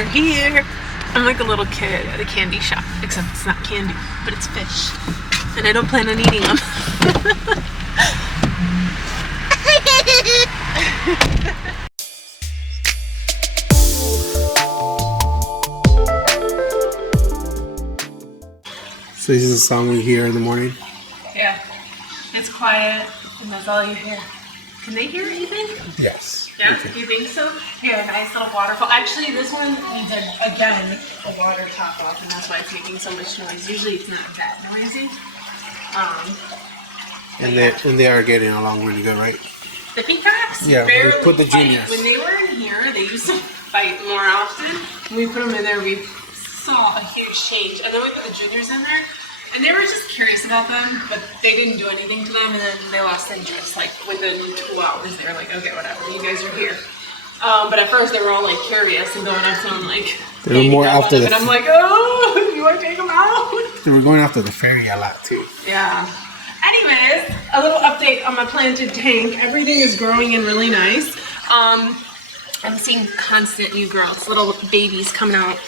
We're here. I'm like a little kid at a candy shop, except it's not candy, but it's fish. And I don't plan on eating them. So this is a song we hear in the morning? Yeah. It's quiet, and that's all you hear. Can they hear it, you think? Yes. Yeah? You think so? Here, a nice little waterfall. Actually, this one needs, again, a water top off, and that's why it's making so much noise. Usually it's not that noisy. And they are getting along really good, right? The peacocks? Yeah, we put the fight. juniors. When they were in here, they used to fight more often. When we put them in there, we saw a huge change. And then we put the juniors in there, and they were just curious about them, but they didn't do anything to them, and then they lost interest. Like within 2 hours, they were like, okay, whatever, you guys are here. But at first, they were all like curious and going up to them like. They were more after them, and I'm like, oh, you want to take them out? They were going after the fairy a lot too. Yeah. Anyways, a little update on my planted tank. Everything is growing in really nice. I'm seeing constant new growths, little babies coming out.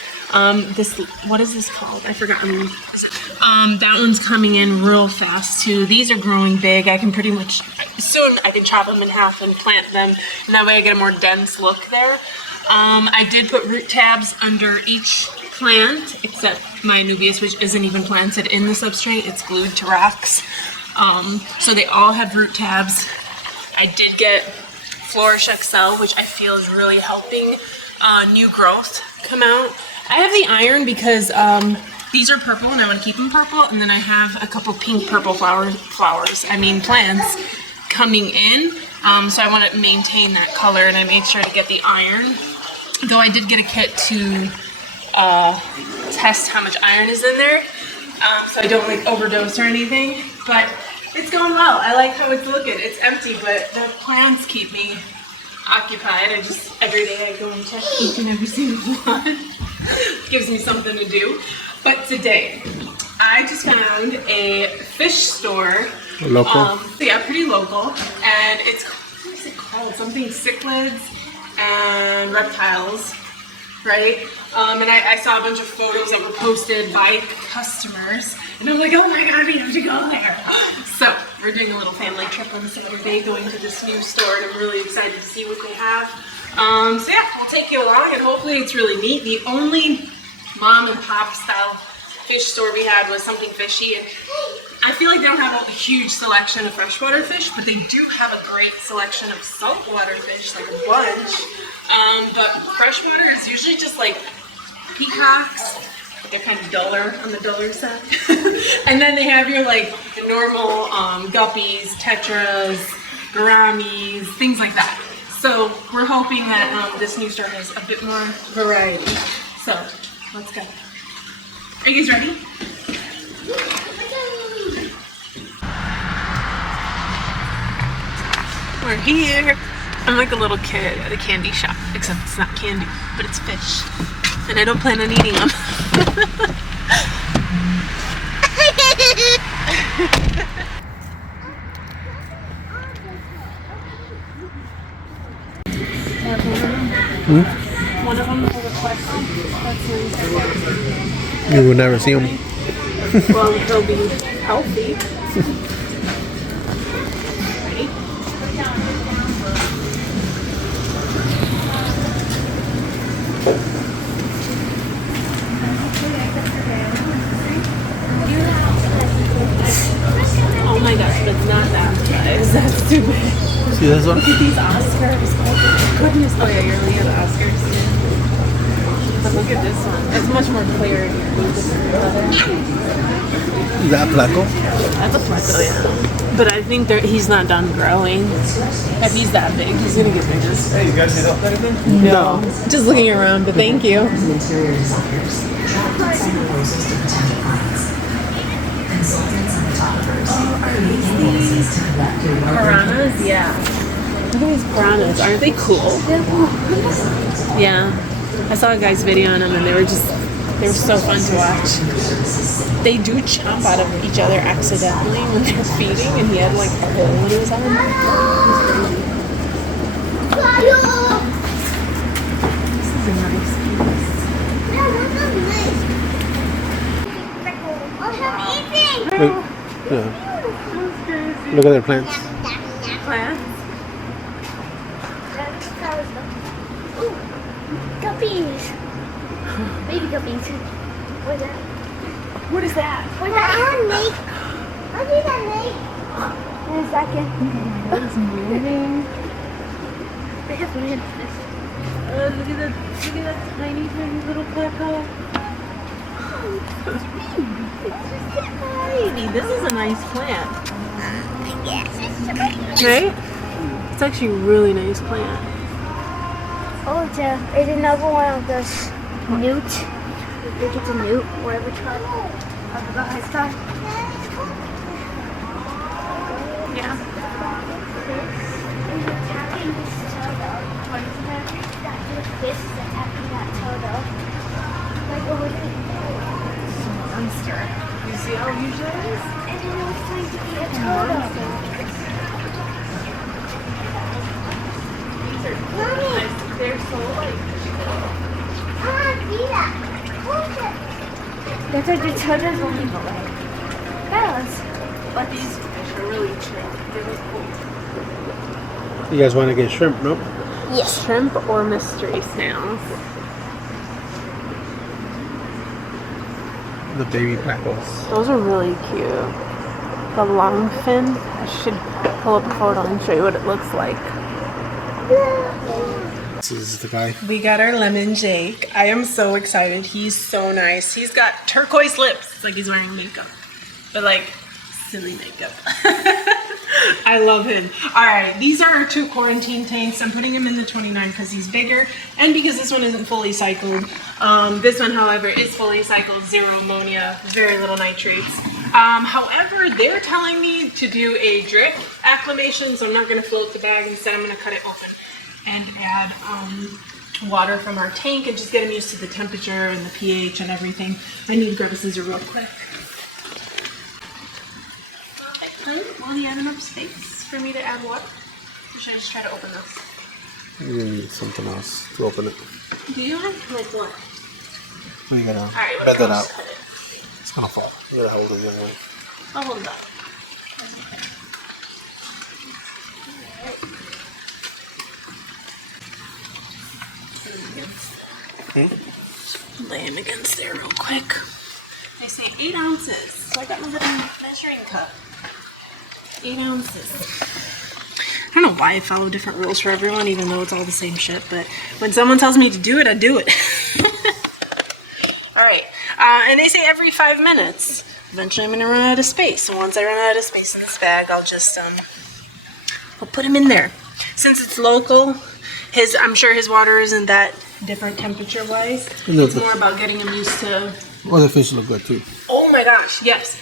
What is this called? I forgot. That one's coming in real fast too. These are growing big. I can pretty much, soon I can chop them in half and plant them. And that way I get a more dense look there. I did put root tabs under each plant, except my Nubius, which isn't even planted in the substrate. It's glued to rocks. So they all have root tabs. I did get Flourish XL, which I feel is really helping new growth come out. I have the iron because these are purple and I want to keep them purple, and then I have a couple pink purple plants coming in, so I want to maintain that color, and I made sure to get the iron, though I did get a kit to test how much iron is in there, so I don't like overdose or anything, but it's going well. I like how it's looking. It's empty, but the plants keep me occupied. Every day I go and check each and every single one. Gives me something to do. But today, I just found a fish store. Local? Yeah, pretty local. And it's, what is it called? Something cichlids and reptiles, right? And I saw a bunch of photos that were posted by customers. And I'm like, oh my god, we have to go there. So, we're doing a little family trip on Saturday, going to this new store, and I'm really excited to see what they have. So yeah, we'll take you along, and hopefully it's really neat. The only mom and pop style fish store we had was something fishy, and I feel like they don't have a huge selection of freshwater fish, but they do have a great selection of saltwater fish, like a bunch. But freshwater is usually just like peacocks. They're kind of duller on the duller side. And then they have your like the normal guppies, tetras, gouramis, things like that. So we're hoping that this new store has a bit more variety. So let's go. Are you guys ready? We're here. I'm like a little kid at a candy shop, except it's not candy, but it's fish. And I don't plan on eating them. One of them is a question. That's nice. You will never see them. Well, he'll be healthy. Ready? Oh my gosh, but not that size. That's too big. See this one? Look at these Oscars. Oh goodness, oh yeah, you're looking at the Oscars. But look at this one. It's much more clear in here. Is that a placo? That's a placo, yeah. But I think he's not done growing. If he's that big, he's gonna get bigger. Hey, you guys need help with anything? No. Just looking around, but thank you. Piranhas? Yeah. Look at these piranhas. Aren't they cool? Yeah. I saw a guy's video on them and they were so fun to watch. They do chomp out of each other accidentally when they're feeding, and he had like a hole when he was on. It was crazy. This is a nice piece. Look, yeah. Look at their plants. Plants? Ooh, guppies. Baby guppies. What's that? What is that? What's that? Nate. What is that, Nate? In a second. It's moving. Look at this. Look at that tiny, tiny little pleco. It's just so tiny. This is a nice plant. Yes, it's so nice. Right? It's actually a really nice plant. Oh, there's another one of those newt. I think it's a newt, whatever it's called. I forgot how it's called. Yeah. This is attacking that turtle. Like over there. Monster. You see how huge that is? And then it was trying to be a turtle. These are Mommy! nice. They're so like. I want to see that. Look at that's like the turtles looking away. Bells. But these fish are really chill. They look cool. You guys want to get shrimp, nope? Yes. Shrimp or mystery snails. The baby placos. Those are really cute. The long fin. I should pull up a photo and show you what it looks like. This is the guy. We got our Lemon Jake. I am so excited. He's so nice. He's got turquoise lips. It's like he's wearing makeup. But like, silly makeup. I love him. Alright, these are our 2 quarantine tanks. I'm putting him in the 29 because he's bigger and because this one isn't fully cycled. This one, however, is fully cycled, 0 ammonia, very little nitrates. However, they're telling me to do a drip acclimation, so I'm not going to float the bag. Instead, I'm going to cut it open and add water from our tank and just get them used to the temperature and the pH and everything. I need to grab a scissor real quick. Will he have enough space for me to add water? Or should I just try to open this? You need something else to open it. Do you have like what? So you gotta Alright, bend it I'll out. just cut it. It's gonna fall. You gotta hold it the other way. I'll hold it up. Lay him against there real quick. They say 8 ounces, so I got my little measuring cup. 8 ounces. I don't know why I follow different rules for everyone, even though it's all the same shit, but when someone tells me to do it, I do it. Alright, and they say every 5 minutes. Eventually I'm gonna run out of space, so once I run out of space in this bag, I'll just, I'll put him in there. Since it's local, I'm sure his water isn't that different temperature-wise. It's more about getting him used to... Well, the fish look good too. Oh my gosh, yes.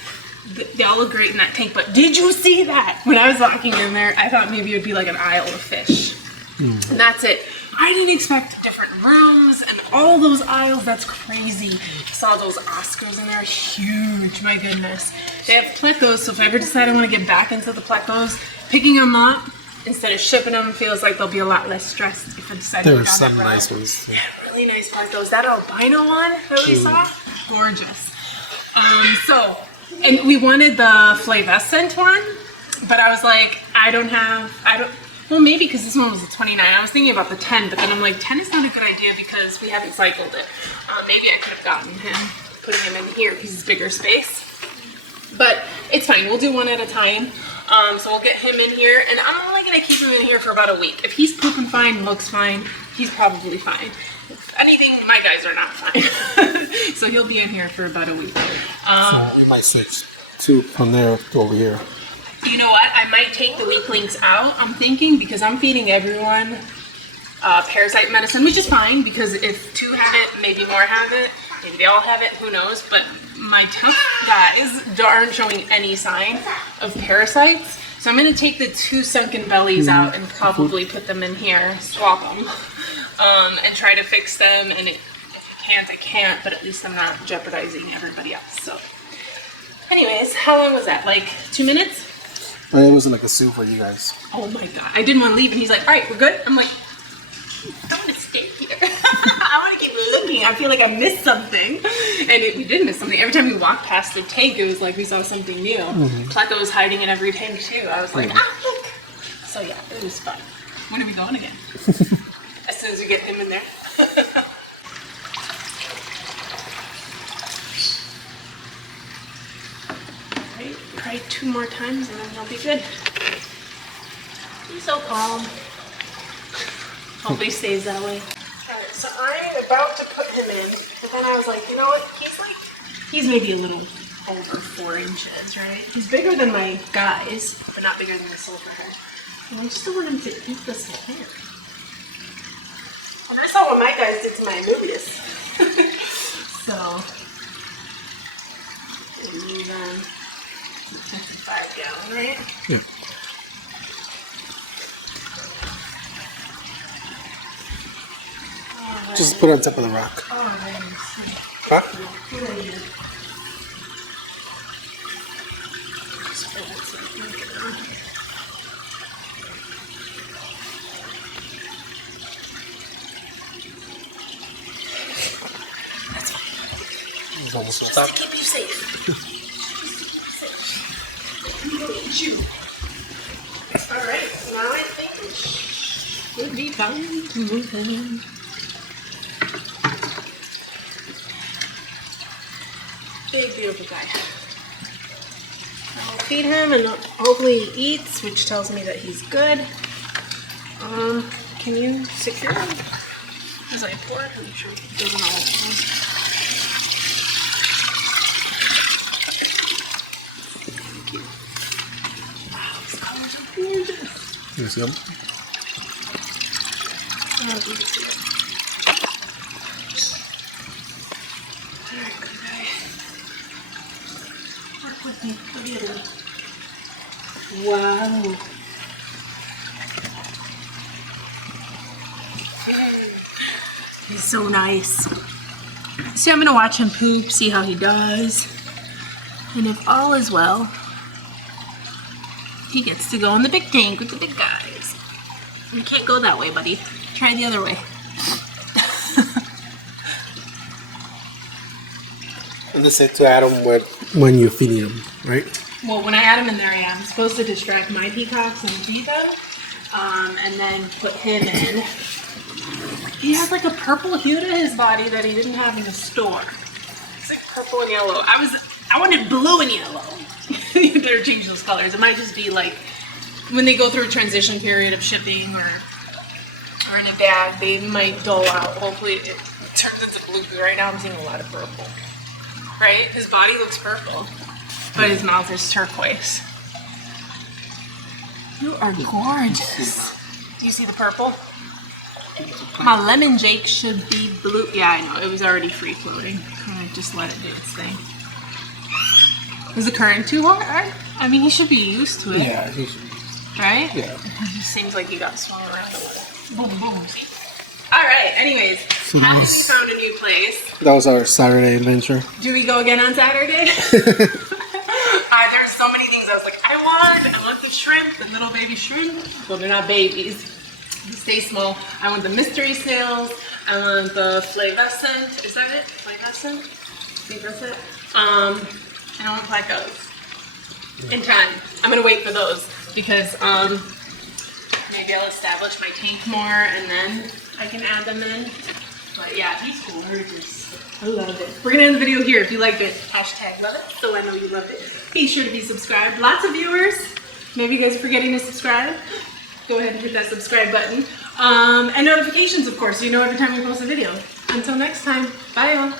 They all look great in that tank, but did you see that? When I was walking in there, I thought maybe it would be like an aisle of fish. And that's it. I didn't expect different rooms and all those aisles. That's crazy. I saw those Oscars and they're huge. My goodness. They have plecos, so if I ever decide I want to get back into the plecos, picking them up instead of shipping them feels like they'll be a lot less stressed if I decide to go down There's some that route. nice ones. Yeah, really nice plecos. That albino one that we saw, gorgeous. And we wanted the flavescent one, but I was like, well, maybe because this one was a 29. I was thinking about the 10, but then I'm like, 10 is not a good idea because we haven't cycled it. Maybe I could have gotten him, putting him in here because it's bigger space. But it's fine, we'll do one at a time. So we'll get him in here, and I'm only gonna keep him in here for about a week. If he's pooping fine, looks fine, he's probably fine. If anything, my guys are not fine. So he'll be in here for about a week. So I might switch 2 from there to over here. You know what? I might take the weaklings out, I'm thinking, because I'm feeding everyone parasite medicine, which is fine, because if 2 have it, maybe more have it, maybe they all have it, who knows, but my tough guys aren't showing any sign of parasites, so I'm going to take the 2 sunken bellies out and probably put them in here, swap them, and try to fix them, and if I can't, but at least I'm not jeopardizing everybody else, so. Anyways, how long was that? Like 2 minutes? It wasn't like a soup for you guys. Oh my god. I didn't want to leave and he's like, alright, we're good? I'm like, I want to stay here. I want to keep looking me. I feel like I missed something. And we did miss something. Every time we walked past the tank, it was like we saw something new. Pleco was hiding in every tank too. I was like, ah, look. So yeah, it was fun. When are we going again? As soon as we get him in there. Right, probably 2 more times and then he'll be good. He's so calm. Hopefully he stays that way. Alright, so I'm about to put him in, but then I was like, you know what? He's maybe a little over 4 inches, right? He's bigger than my guys, but not bigger than the silver hair. And I just don't want him to eat this hair. And I saw what my guys did to my Anubias. So, and then 5 gallon, right? Yeah. Just put it on top of the rock. Oh, nice. Huh? Good idea. Just put it on. That's fine. It's almost on Just top. to keep you safe. You. Alright, so now I think we should be fine to move him. Big, beautiful guy. I'll feed him and hopefully he eats, which tells me that he's good. Can you secure him? As I pour it, I'm sure he doesn't all at once. Wow, his colors are gorgeous. You see him? Oh, beautiful. Alright, good guy. Work with me. Look at him. Wow. He's so nice. So I'm gonna watch him poop, see how he does. And if all is well, he gets to go in the big tank with the big guys. You can't go that way, buddy. Try the other way. And they said to add them when you feed him, right? Well, when I add him in there, yeah, I'm supposed to distract my peacocks and feed them, and then put him in. He has like a purple hue to his body that he didn't have in the store. It's like purple and yellow. I wanted blue and yellow. You better change those colors. It might just be like when they go through a transition period of shipping or in a bag, they might dull out. Hopefully it turns into blue, because right now I'm seeing a lot of purple. Right? His body looks purple, but his mouth is turquoise. You are gorgeous. You see the purple? My Lemon Jake should be blue. Yeah, I know. It was already free floating. I just let it do its thing. Is the current too hard? I mean, he should be used to it. Yeah, he should be. Right? Yeah. It just seems like he got swung around a little. Boom, boom. See? Alright, anyways. Happy we found a new place. That was our Saturday adventure. Do we go again on Saturday? There's so many things I was like, I want the shrimp, the little baby shrimp. Well, they're not babies. They stay small. I want the mystery sails. I want the flavescent. Is that it? Flavescent? I think that's it. And I want plecos. In time. I'm gonna wait for those because maybe I'll establish my tank more and then I can add them in. But yeah, he's gorgeous. I love it. We're gonna end the video here. If you like it, hashtag love it, so I know you love it. Be sure to be subscribed. Lots of viewers. Maybe you guys are forgetting to subscribe. Go ahead and hit that subscribe button. And notifications, of course, so you know every time we post a video. Until next time, bye y'all.